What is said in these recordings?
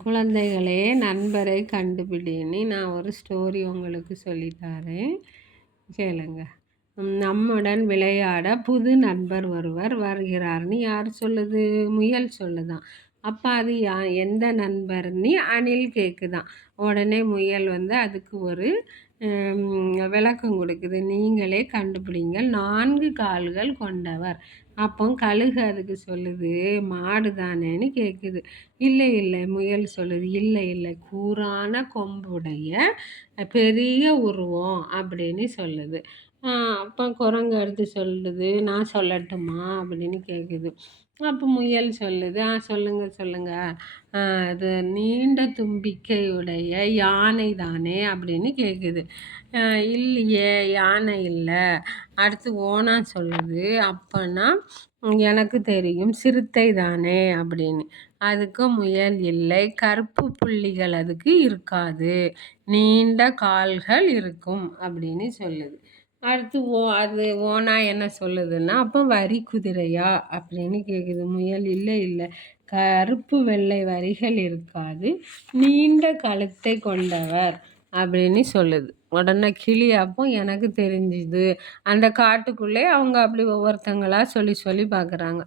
குழந்தைகளே, நண்பரை கண்டுபிடின்னு நான் ஒரு ஸ்டோரி உங்களுக்கு சொல்லித்தரேன், கேளுங்க. நம்முடன் விளையாட புது நண்பர் ஒருவர் வருகிறார்னு யார் சொல்லுது? முயல் சொல்லுதான். அப்போ அது எந்த நண்பர்னு அணில் கேட்குதான். உடனே முயல் அதுக்கு ஒரு விளக்கம் கொடுக்குது. நீங்களே கண்டுபிடிங்கள், 4 கால்கள் கொண்டவர். அப்போ கழுகு அதுக்கு சொல்லுது, மாடு தானேன்னு கேட்குது. இல்லை இல்லை, முயல் சொல்லுது, இல்லை இல்லை, கூரான கொம்புடைய பெரிய உருவம் அப்படின்னு சொல்லுது. அப்போ குரங்கு அடுத்து சொல்லுது, நான் சொல்லட்டுமா அப்படின்னு கேட்குது. அப்போ முயல் சொல்லுது, சொல்லுங்க சொல்லுங்க, அது நீண்ட தும்பிக்கையுடைய யானை தானே அப்படின்னு கேட்குது. இல்லையே, யானை இல்லை. அடுத்து ஓனான் சொல்லுது, அப்போனா எனக்கு தெரியும், சிறுத்தை தானே அப்படின்னு. அதுக்கு முயல், இல்லை, கருப்பு புள்ளிகள் அதுக்கு இருக்காது, நீண்ட கால்கள் இருக்கும் அப்படின்னு சொல்லுது. அடுத்து அது ஓனா என்ன சொல்லுதுன்னா, அப்போ வரி குதிரையா அப்படின்னு கேட்குது. முயல், இல்லை இல்லை, கருப்பு வெள்ளை வரிகள் இருக்காது, நீண்ட கழுத்தை கொண்டவர் அப்படின்னு சொல்லுது. உடனே கிளி, அப்போ எனக்கு தெரிஞ்சுது. அந்த காட்டுக்குள்ளே அவங்க அப்படி ஒவ்வொருத்தங்களா சொல்லி சொல்லி பார்க்குறாங்க.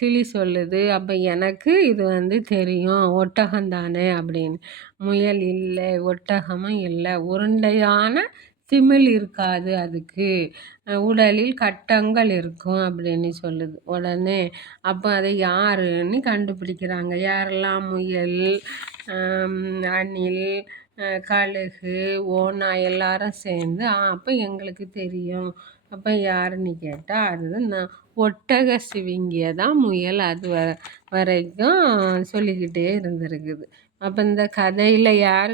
கிளி சொல்லுது, அப்போ எனக்கு இது தெரியும், ஒட்டகம் தானே அப்படின்னு. முயல், இல்லை, ஒட்டகமும் இல்லை, உருண்டையான திமில் இருக்காது அதுக்கு, உடலில் கட்டங்கள் இருக்கும் அப்படின்னு சொல்லுது. உடனே அப்போ அதை யாருன்னு கண்டுபிடிக்கிறாங்க. யாரெல்லாம்? முயல், அணில், கழுகு, ஓநாய் எல்லாரும் சேர்ந்து அப்போ எங்களுக்கு தெரியும். அப்போ யாருன்னு கேட்டால் அதுதான் ஒட்டக சிவிங்கியை தான் முயல் அது வரைக்கும் சொல்லிக்கிட்டே இருந்திருக்குது. அப்போ இந்த கதையில் யார்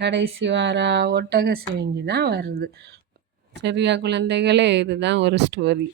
கடைசி வாரா? ஒட்டக சிவிங்கி தான் வருது. சரியா குழந்தைகளே? இதுதான் ஒரு ஸ்டோரி.